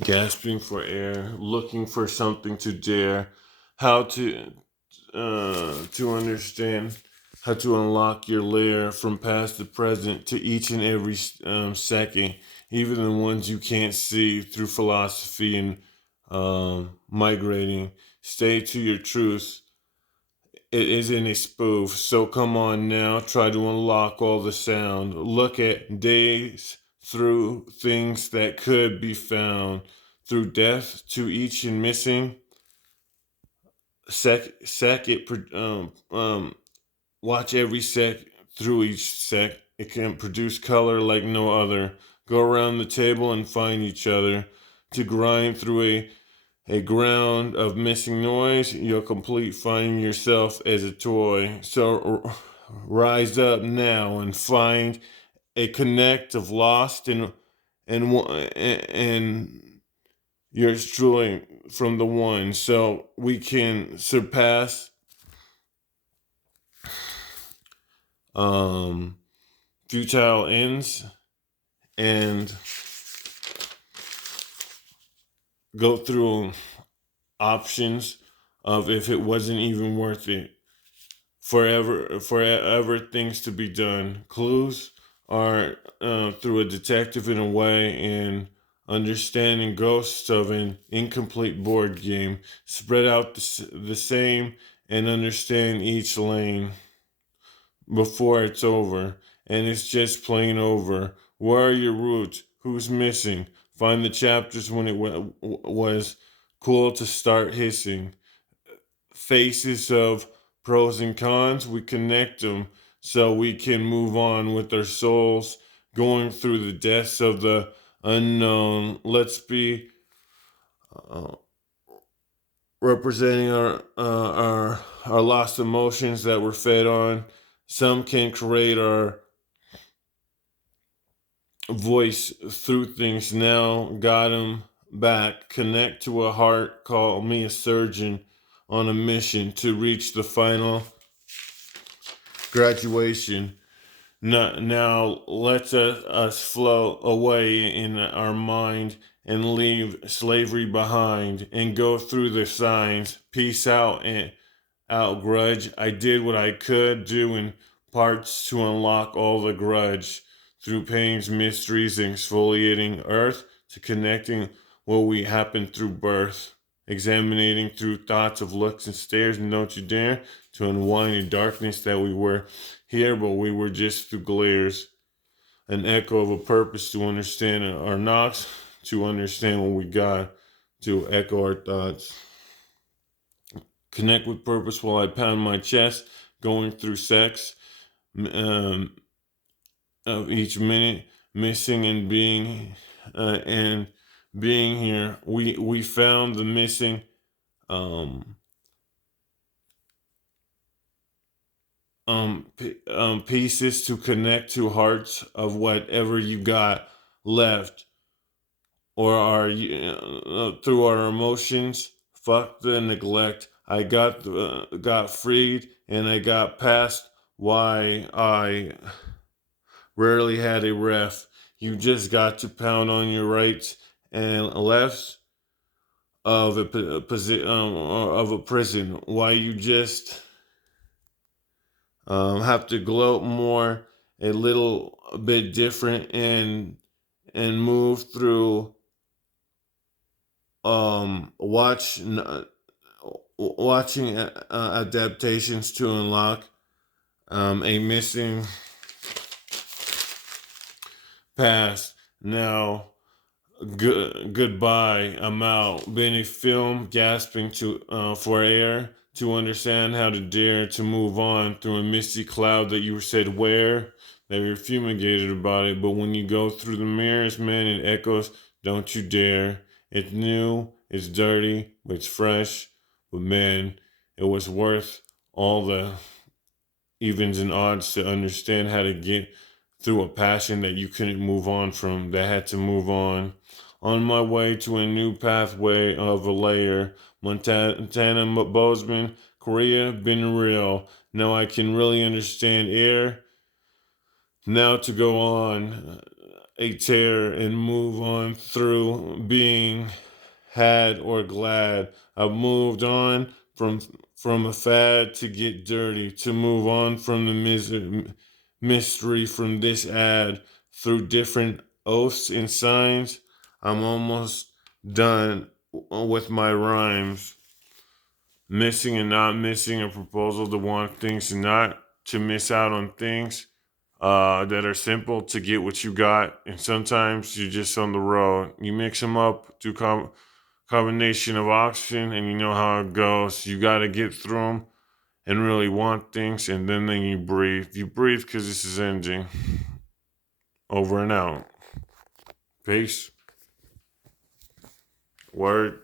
gasping for air, looking for something to dare, how to understand how to unlock your layer from past to present to each and every second, even the ones you can't see through philosophy and migrating. Stay to your truth. It isn't a spoof, so come on now, try to unlock all the sound. Look at days through things that could be found, through death to each and missing. Sec it, watch every sec through each sec. It can produce color like no other. Go around the table and find each other. To grind through a ground of missing noise, you'll complete finding yourself as a toy. So rise up now and find a connect of lost and yours truly from the one, so we can surpass um futile ends and go through options of if it wasn't even worth it. Forever things to be done. Clues are through a detective in a way, and understanding ghosts of an incomplete board game. Spread out the same and understand each lane before it's over, and it's just plain over. Where are your roots? Who's missing? Find the chapters when it was cool to start hissing. Faces of pros and cons, we connect them so we can move on with our souls, going through the depths of the unknown. Let's be uh, representing our lost emotions that we're fed on. Some can create our voice through things now. Got him back. Connect to a heart. Call me a surgeon on a mission to reach the final graduation. Now let us flow away in our mind and leave slavery behind and go through the signs. Peace out and out grudge. I did what I could do in parts to unlock all the grudge through pain's mysteries, exfoliating earth to connecting what we happened through birth. Examining through thoughts of looks and stares, and don't you dare to unwind in darkness that we were here, but we were just through glares. An echo of a purpose to understand our knocks, to understand what we got, to echo our thoughts. Connect with purpose while I pound my chest, going through sex um, of each minute, missing and being here. We found the missing um, pieces to connect to hearts of whatever you got left, or are you through our emotions. Fuck the neglect. I got freed and I got past why I rarely had a ref. You just got to pound on your rights and lefts of of a prison. Why you just have to gloat more, a little bit different, and move through watch watching adaptations to unlock a missing past. Now, goodbye. I'm out. Been a film gasping to for air to understand how to dare to move on through a misty cloud that you said where. That you're fumigated about it, but when you go through the mirrors, man, it echoes. Don't you dare. It's new. It's dirty, but it's fresh. But man, it was worth all the evens and odds to understand how to get through a passion that you couldn't move on from, that had to move on. On my way to a new pathway of a layer, Montana Bozeman, Korea, been real. Now I can really understand air. Now to go on. a tear and move on through being had or glad. I've moved on from a fad to get dirty, to move on from the mystery from this ad through different oaths and signs. I'm almost done with my rhymes. Missing and not missing a proposal to want things and not to miss out on things that are simple to get what you got. And sometimes you're just on the road. You mix them up, do combination of oxygen, and you know how it goes. You got to get through them and really want things, and then you breathe. You breathe because this is ending. Over and out. Peace. Word.